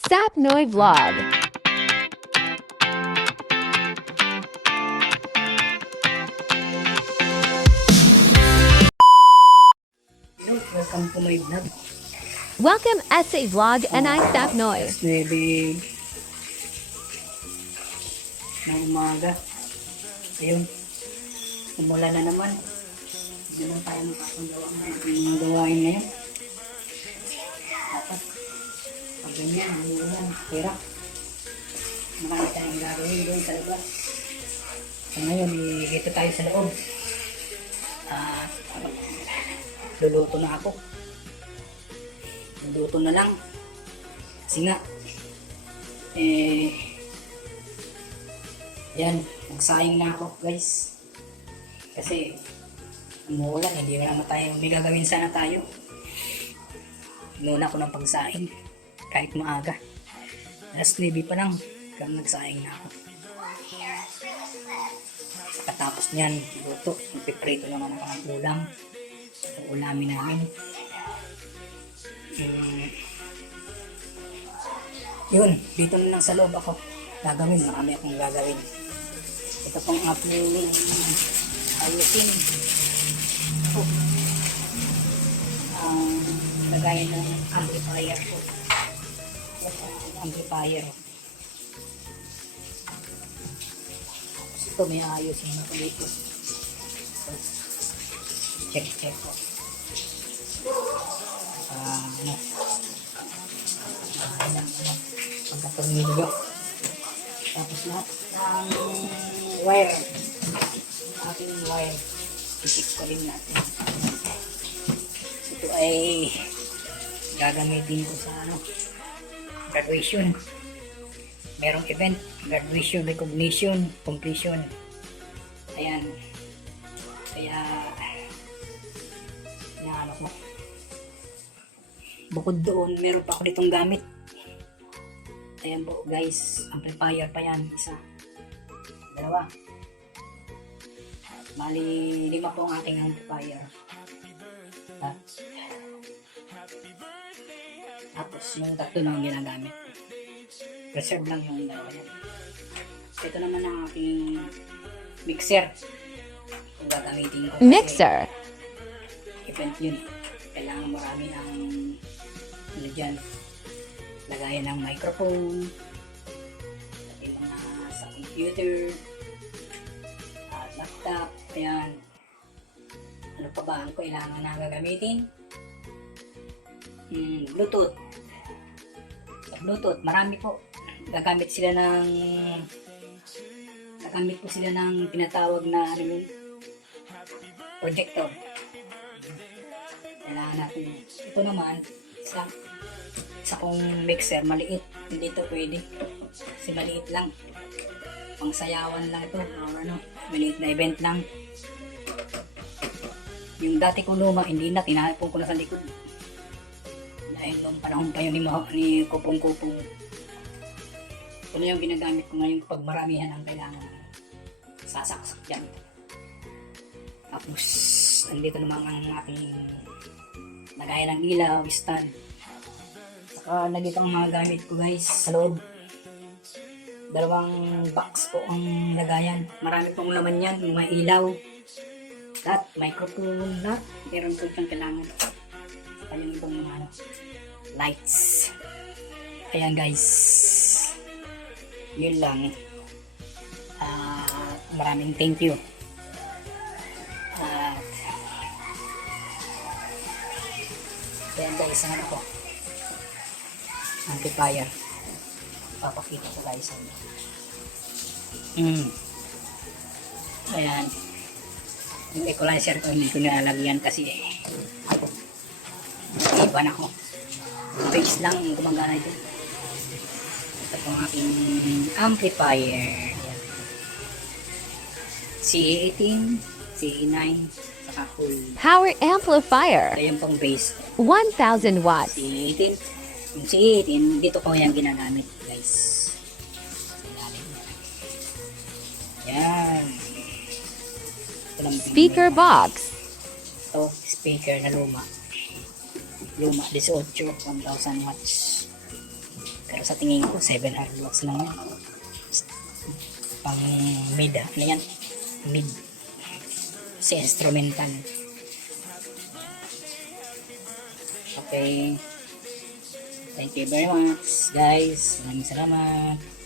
Sapnoy Vlog. Hello, welcome to my vlog. Welcome SA Vlog and I Sapnoy. 9 ng umaga. Ayun, umula na naman. Hindi naman tayo makakagawa ng mga gawain ngayon. Dapat, pag ganyan, umulan, hirap. Marami tayong gagawin doon sa labas. So ngayon, dito tayo sa loob. Luluto na ako. Luluto na lang. Kasi nga, yan, nagsayang na ako guys. Kasi, umuulan, hindi naman tayo, may gagawin sana tayo. Nuna ako ng pagsaing, kahit maaga. Alas 9 pa lang, kaya nagsaing na ako. Katapos niyan, luto, magpiprito naman ako ng ulam. Ang ulamin namin. Yun, dito na lang sa loob ako. Gagawin, marami akong gagawin. Ito pong aking ayusin. Ito. Lagayan ng amplifier ko. Ito, amplifier. Ito, may ayusin na ko dito. Check ko. Pagkatornilyo. Tapos lahat ng wire. Ating wire. Itik ko rin natin. Ito ay gagamitin ko sa graduation. Merong event. Graduation, recognition, completion. Ayan. Kaya ano ko. Bukod doon, meron pa ako ditong gamit. Ayan po guys, amplifier pa yan. Isa, dalawa. Bali, 5 po ang aking amplifier. Tapos yung 3 lang ginagamit. Reserve lang yung dalawa yan. Ito naman ang aking mixer. Kung gagamitin ko. Mixer. Event yun. Kailangan marami ng ano dyan, lagayan ng microphone, pati mga sa computer, laptop, ayan. Ano pa ba ang kailangan na gagamitin? Bluetooth. Sa Bluetooth, marami po. Gagamit po sila ng tinatawag na projector. Kailangan natin. Ito naman, isa kong mixer, maliit. Hindi ito pwede. Kasi maliit lang. Pang sayawan lang ito. Maliit na event lang. Yung dati kong luma, hindi na. Tinahipon ko na sa likod. Dahil noong panahon pa yun ni Kupong-Kupong. Ito na yung ginagamit ko ngayon pag maramihan ang kailangan. Sasaksak yan. Tapos, andito naman ang aking lagayan ng ilaw, stand. Saka nagito ang mga gamit ko guys sa loob. 2 box po ang lagayan. Marami pong laman yan, mga ilaw. Lahat, microphone, lahat. Meron po siyang kailangan. Ayun itong mga lights. Ayan guys. Yun lang. Maraming thank you. Ayan guys, ano ko, amplifier. Papakita ko guys sa inyo. Ayan. Yung equalizer ko hindi ko nalalagyan kasi iba na ako. Base lang gumagana ito. Ito pong aking amplifier. CA18, CA9, saka full. Power amplifier. Ayan pong base. 1000 watts. C18. Yung C18, dito ko yung ginagamit guys. Yan. Speaker box. Ito, speaker na luma. Luma, 18, 1000 watts. Pero sa tingin ko, 700 watts lang yan. Pang mid, ano yan? Mid. Si instrumental. Okay. Thank you very much, guys. Maraming salamat.